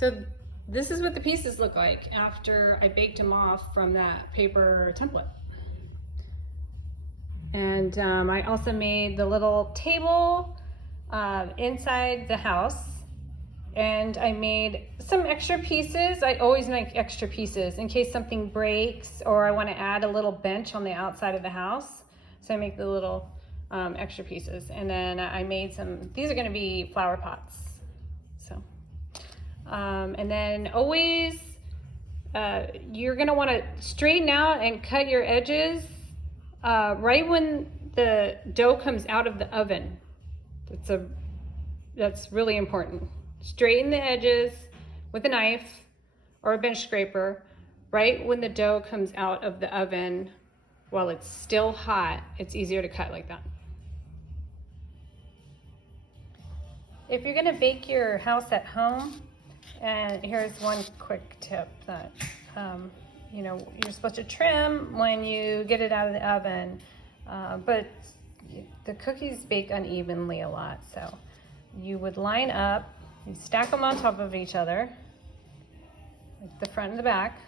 So this is what the pieces look like after I baked them off from that paper template. And I also made the little table inside the house, and I made some extra pieces. I always make extra pieces in case something breaks or I want to add a little bench on the outside of the house. So I make the little extra pieces. And then I made some, these are going to be flower pots. So, and then always you're going to want to straighten out and cut your edges right when the dough comes out of the oven. That's really important. Straighten the edges with a knife or a bench scraper right when the dough comes out of the oven while it's still hot. It's easier to cut like that. If you're gonna bake your house at home, and here's one quick tip that you know, you're supposed to trim when you get it out of the oven, but the cookies bake unevenly a lot, so you would line up, you stack them on top of each other, like the front and the back,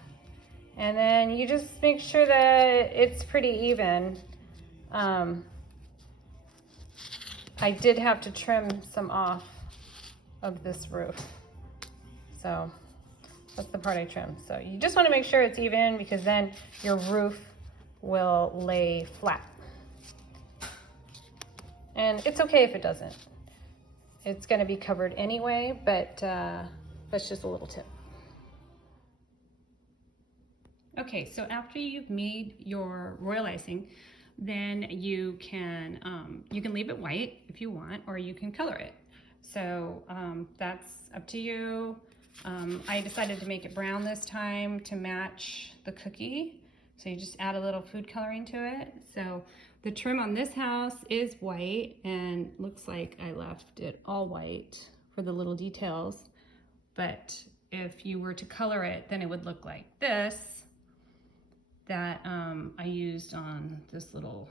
and then you just make sure that it's pretty even. I did have to trim some off of this roof, so that's the part I trimmed. So you just want to make sure it's even, because then your roof will lay flat. And it's okay if it doesn't. It's going to be covered anyway, but that's just a little tip. Okay, so after you've made your royal icing, then you can leave it white if you want, or you can color it. So that's up to you. I decided to make it brown this time to match the cookie. So you just add a little food coloring to it. So the trim on this house is white, and looks like I left it all white for the little details. But if you were to color it, then it would look like this, that I used on this little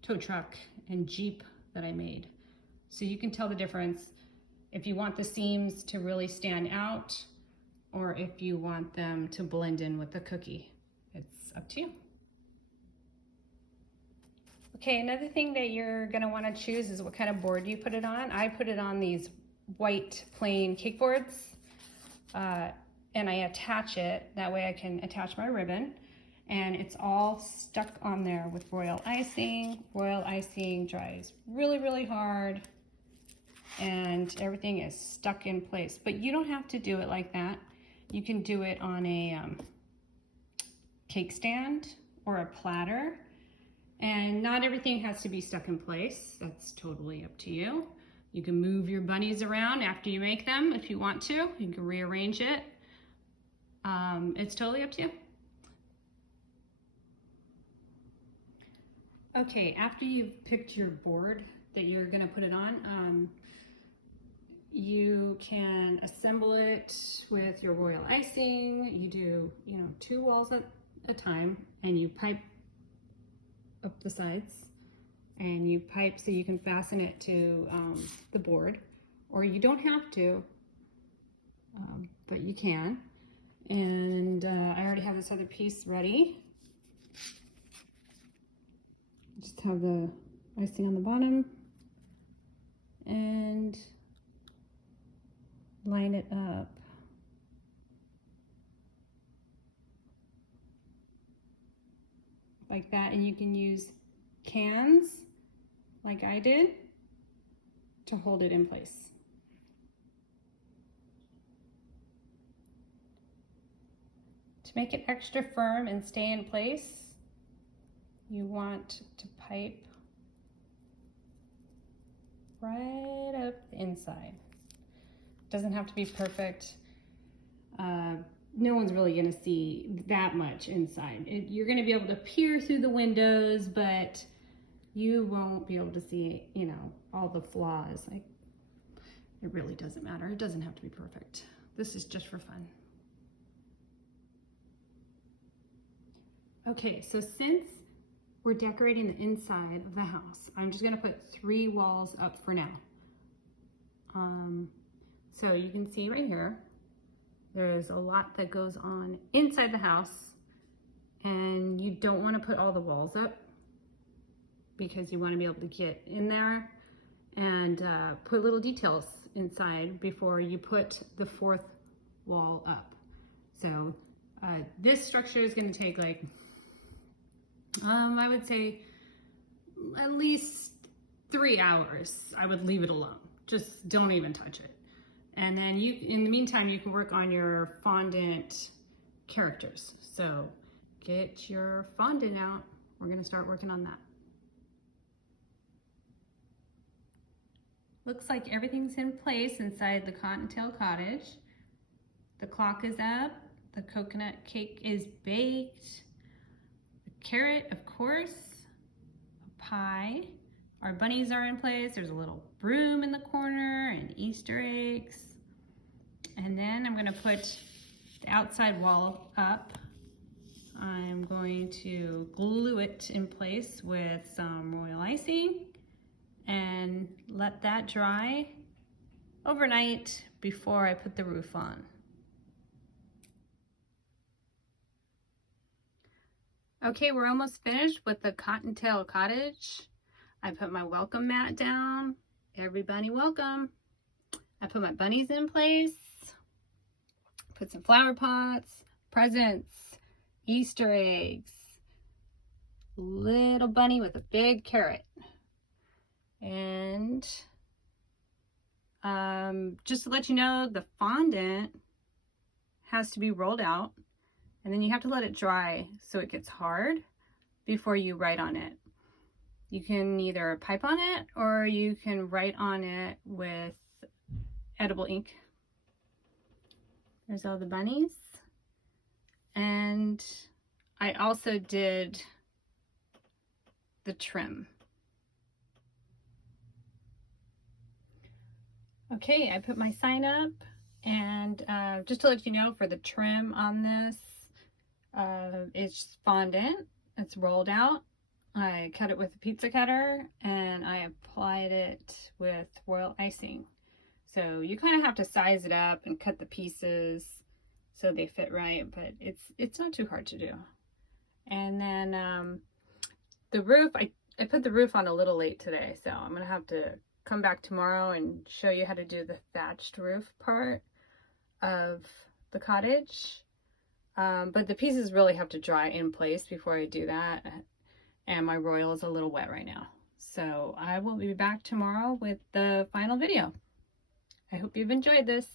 tow truck and Jeep that I made. So you can tell the difference if you want the seams to really stand out, or if you want them to blend in with the cookie. It's up to you. Okay, another thing that you're gonna wanna choose is what kind of board you put it on. I put it on these white plain cake boards, and I attach it. That way I can attach my ribbon, and it's all stuck on there with royal icing. Royal icing dries really, really hard, and everything is stuck in place. But you don't have to do it like that. You can do it on a cake stand or a platter, and not everything has to be stuck in place. That's totally up to you. You can move your bunnies around after you make them if you want to. You can rearrange it. It's totally up to you. Okay, after you've picked your board that you're gonna put it on, you can assemble it with your royal icing. You do, 2 walls at a time, and you pipe up the sides, and you pipe so you can fasten it to the board, or you don't have to, but you can. And I already have this other piece ready. Just have the icing on the bottom and line it up. Like that, and you can use cans like I did to hold it in place. To make it extra firm and stay in place, you want to pipe right up the inside. Doesn't have to be perfect. No one's really gonna see that much inside. You're gonna be able to peer through the windows, but you won't be able to see, all the flaws. Like, it really doesn't matter. It doesn't have to be perfect. This is just for fun. Okay, so since we're decorating the inside of the house, I'm just gonna put 3 walls up for now. So you can see right here, There's a lot that goes on inside the house, and you don't want to put all the walls up because you want to be able to get in there and put little details inside before you put the fourth wall up. So this structure is going to take like, I would say at least 3 hours. I would leave it alone. Just don't even touch it. And then you, in the meantime, you can work on your fondant characters. So get your fondant out. We're going to start working on that. Looks like everything's in place inside the Cottontail cottage. The clock is up. The coconut cake is baked. The carrot, of course. A pie. Our bunnies are in place. There's a little broom in the corner and Easter eggs. And then I'm going to put the outside wall up. I'm going to glue it in place with some royal icing and let that dry overnight before I put the roof on. Okay, we're almost finished with the Cottontail cottage. I put my welcome mat down. Everybody welcome. I put my bunnies in place. Put some flower pots, presents, Easter eggs, little bunny with a big carrot. And just to let you know, the fondant has to be rolled out, and then you have to let it dry so it gets hard before you write on it. You can either pipe on it or you can write on it with edible ink. There's all the bunnies. And I also did the trim. Okay, I put my sign up, and just to let you know, for the trim on this, it's fondant. It's rolled out. I cut it with a pizza cutter, and I applied it with royal icing. So you kind of have to size it up and cut the pieces so they fit right, but it's not too hard to do. And then the roof, I put the roof on a little late today, so I'm gonna have to come back tomorrow and show you how to do the thatched roof part of the cottage. But the pieces really have to dry in place before I do that. And my royal is a little wet right now. So I will be back tomorrow with the final video. I hope you've enjoyed this.